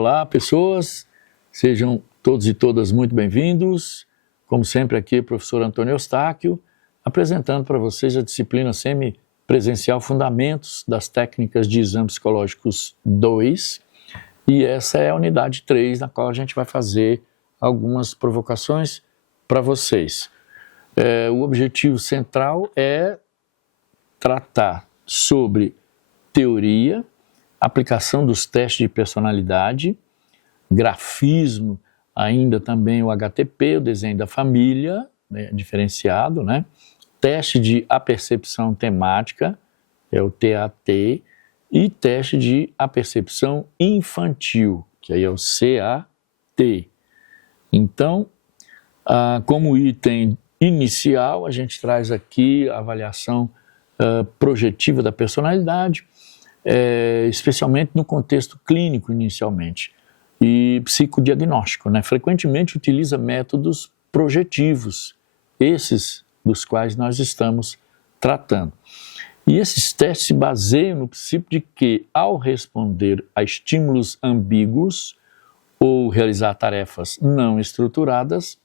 Olá, pessoas, sejam todos e todas muito bem-vindos. Como sempre aqui, professor Antônio Eustáquio, apresentando para vocês a disciplina semipresencial Fundamentos das Técnicas de Exames Psicológicos 2. E essa é a unidade 3, na qual a gente vai fazer algumas provocações para vocês. O objetivo central é tratar sobre teoria, aplicação dos testes de personalidade, grafismo, ainda também o HTP, o desenho da família, né, diferenciado, né? Teste de apercepção temática, é o TAT, e teste de apercepção infantil, que aí é o CAT. Então, como item inicial, a gente traz aqui a avaliação projetiva da personalidade, especialmente no contexto clínico inicialmente, e psicodiagnóstico, né? Frequentemente utiliza métodos projetivos, esses dos quais nós estamos tratando. E esses testes se baseiam no princípio de que, ao responder a estímulos ambíguos ou realizar tarefas não estruturadas,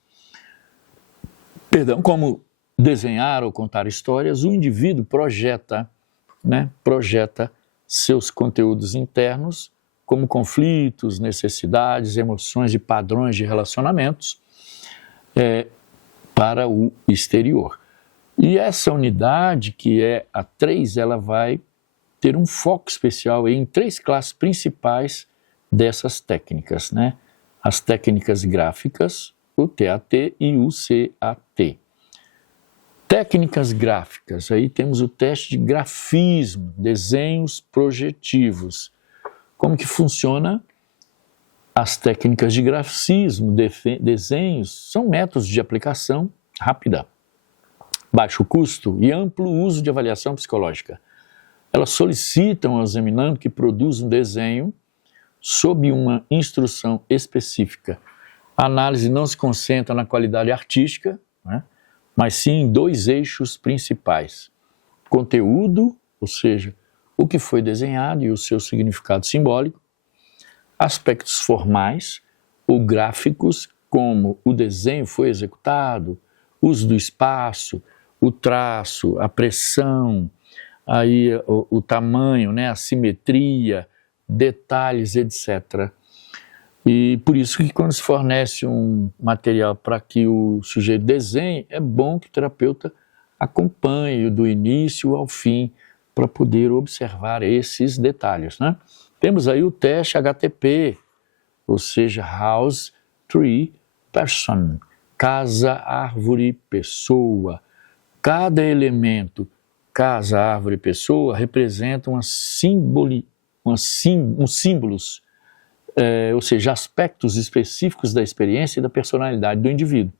como desenhar ou contar histórias, o indivíduo projeta seus conteúdos internos, como conflitos, necessidades, emoções e padrões de relacionamentos, para o exterior. E essa unidade, que é a 3, ela vai ter um foco especial em 3 classes principais dessas técnicas, né? As técnicas gráficas, o TAT e o CAT. Técnicas gráficas, aí temos o teste de grafismo, desenhos projetivos. Como que funciona? As técnicas de grafismo, desenhos, são métodos de aplicação rápida, baixo custo e amplo uso de avaliação psicológica. Elas solicitam ao examinando que produza um desenho sob uma instrução específica. A análise não se concentra na qualidade artística, né? Mas sim em 2 eixos principais: conteúdo, ou seja, o que foi desenhado e o seu significado simbólico; aspectos formais ou gráficos, como o desenho foi executado, uso do espaço, o traço, a pressão, aí o tamanho, né, a simetria, detalhes, etc. E por isso que quando se fornece um material para que o sujeito desenhe, é bom que o terapeuta acompanhe do início ao fim para poder observar esses detalhes, né? Temos aí o teste HTP, ou seja, House, Tree, Person, casa, árvore, pessoa. Cada elemento, casa, árvore, pessoa, representa símbolos, ou seja, aspectos específicos da experiência e da personalidade do indivíduo.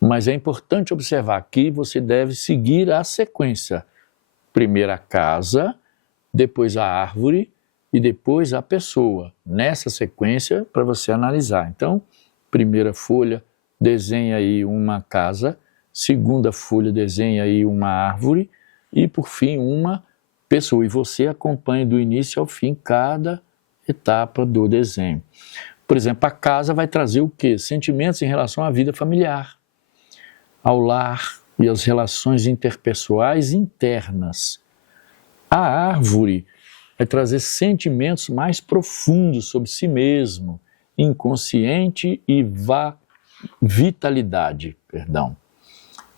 Mas é importante observar que você deve seguir a sequência: primeiro a casa, depois a árvore e depois a pessoa. Nessa sequência, para você analisar. Então, primeira folha, desenha aí uma casa; segunda folha, desenha aí uma árvore; e, por fim, uma pessoa. E você acompanha do início ao fim cada etapa do desenho. Por exemplo, a casa vai trazer o quê? Sentimentos em relação à vida familiar, ao lar e às relações interpessoais internas. A árvore vai trazer sentimentos mais profundos sobre si mesmo, inconsciente e vitalidade.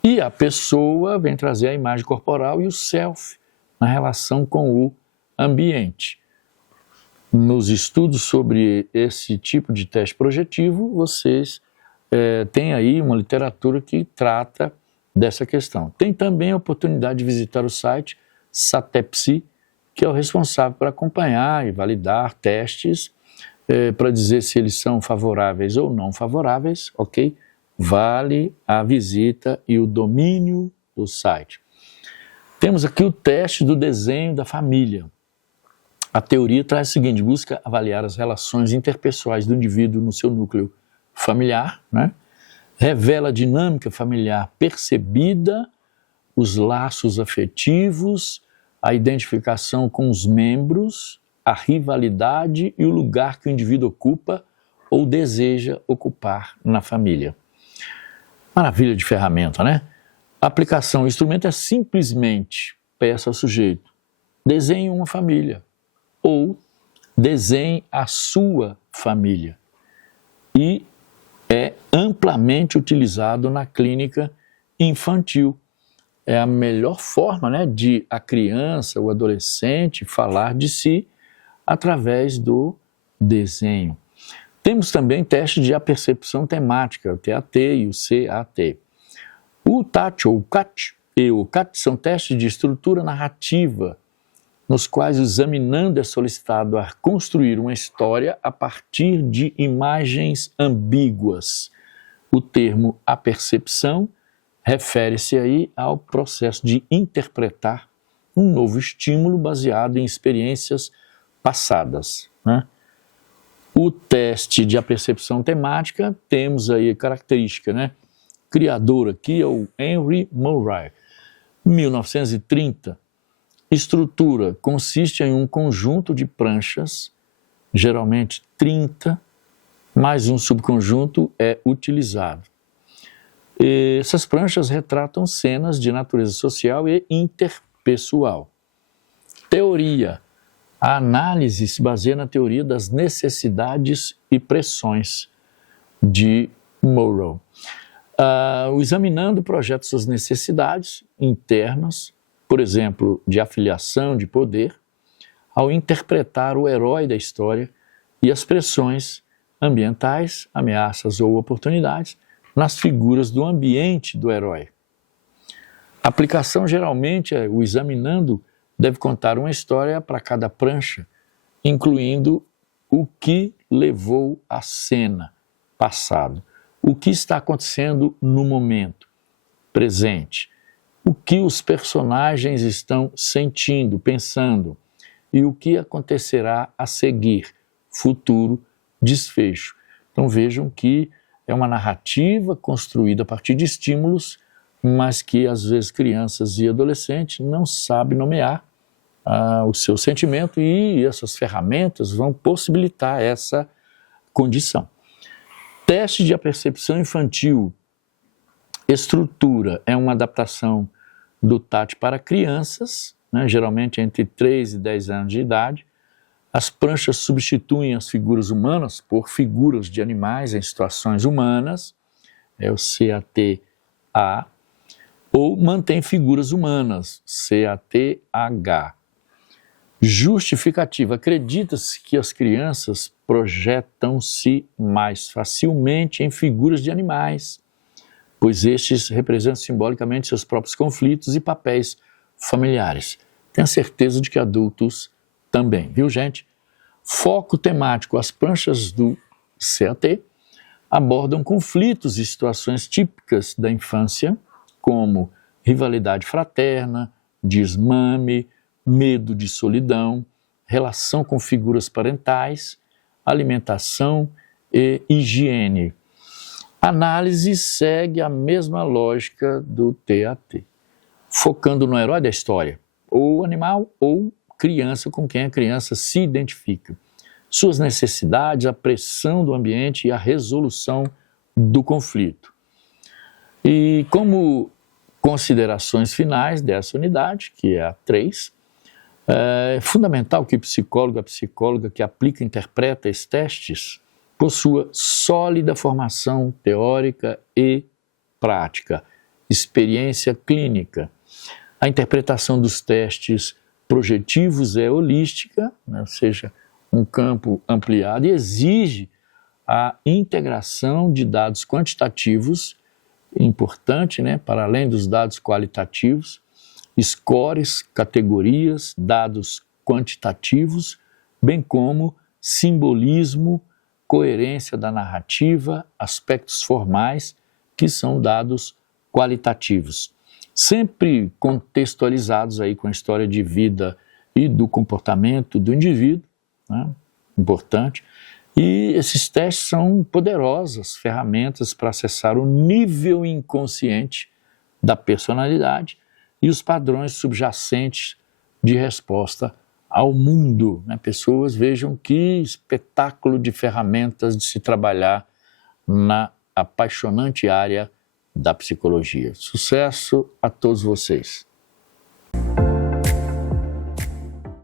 E a pessoa vem trazer a imagem corporal e o self na relação com o ambiente. Nos estudos sobre esse tipo de teste projetivo, vocês têm aí uma literatura que trata dessa questão. Tem também a oportunidade de visitar o site Satepsi, que é o responsável por acompanhar e validar testes para dizer se eles são favoráveis ou não favoráveis, ok? Vale a visita e o domínio do site. Temos aqui o teste do desenho da família. A teoria traz o seguinte: busca avaliar as relações interpessoais do indivíduo no seu núcleo familiar, né? Revela a dinâmica familiar percebida, os laços afetivos, a identificação com os membros, a rivalidade e o lugar que o indivíduo ocupa ou deseja ocupar na família. Maravilha de ferramenta, né? A aplicação, o instrumento é simplesmente peça ao sujeito, desenhe uma família ou desenhe a sua família. E é amplamente utilizado na clínica infantil. É a melhor forma, né, de a criança, o adolescente falar de si através do desenho. Temos também testes de apercepção temática, o TAT e o CAT. O TAT ou o CAT e o CAT são testes de estrutura narrativa, nos quais o examinando é solicitado a construir uma história a partir de imagens ambíguas. O termo apercepção refere-se aí ao processo de interpretar um novo estímulo baseado em experiências passadas, né? O teste de apercepção temática, temos aí a característica, né? Criador aqui é o Henry Murray, 1930. Estrutura consiste em um conjunto de pranchas, geralmente 30, mais um subconjunto é utilizado. Essas pranchas retratam cenas de natureza social e interpessoal. Teoria. A análise se baseia na teoria das necessidades e pressões de Murrow. Examinando o projeto suas necessidades internas, por exemplo, de afiliação de poder, ao interpretar o herói da história e as pressões ambientais, ameaças ou oportunidades nas figuras do ambiente do herói. A aplicação geralmente é o examinando deve contar uma história para cada prancha, incluindo o que levou à cena, passado, o que está acontecendo no momento, presente, o que os personagens estão sentindo, pensando e o que acontecerá a seguir, futuro, desfecho. Então vejam que é uma narrativa construída a partir de estímulos, mas que às vezes crianças e adolescentes não sabem nomear o seu sentimento e essas ferramentas vão possibilitar essa condição. Teste de apercepção infantil. Estrutura é uma adaptação do TAT para crianças, né, geralmente entre 3 e 10 anos de idade. As pranchas substituem as figuras humanas por figuras de animais em situações humanas, é o CAT-A, ou mantém figuras humanas, CAT-H. Justificativa. Acredita-se que as crianças projetam-se mais facilmente em figuras de animais, pois estes representam simbolicamente seus próprios conflitos e papéis familiares. Tenho certeza de que adultos também, viu, gente? Foco temático. As pranchas do CAT abordam conflitos e situações típicas da infância, como rivalidade fraterna, desmame, medo de solidão, relação com figuras parentais, alimentação e higiene. Análise segue a mesma lógica do TAT, focando no herói da história, ou animal ou criança com quem a criança se identifica, suas necessidades, a pressão do ambiente e a resolução do conflito. E como considerações finais dessa unidade, que é a 3, é fundamental que o psicólogo, a psicóloga que aplica e interpreta esses testes possua sólida formação teórica e prática, experiência clínica. A interpretação dos testes projetivos é holística, né, ou seja, um campo ampliado, e exige a integração de dados quantitativos, importante, né, para além dos dados qualitativos, scores, categorias, dados quantitativos, bem como simbolismo, coerência da narrativa, aspectos formais, que são dados qualitativos. Sempre contextualizados aí com a história de vida e do comportamento do indivíduo, né? Importante. E esses testes são poderosas ferramentas para acessar o nível inconsciente da personalidade e os padrões subjacentes de resposta ao mundo, né? Pessoas vejam que espetáculo de ferramentas de se trabalhar na apaixonante área da psicologia. Sucesso a todos vocês!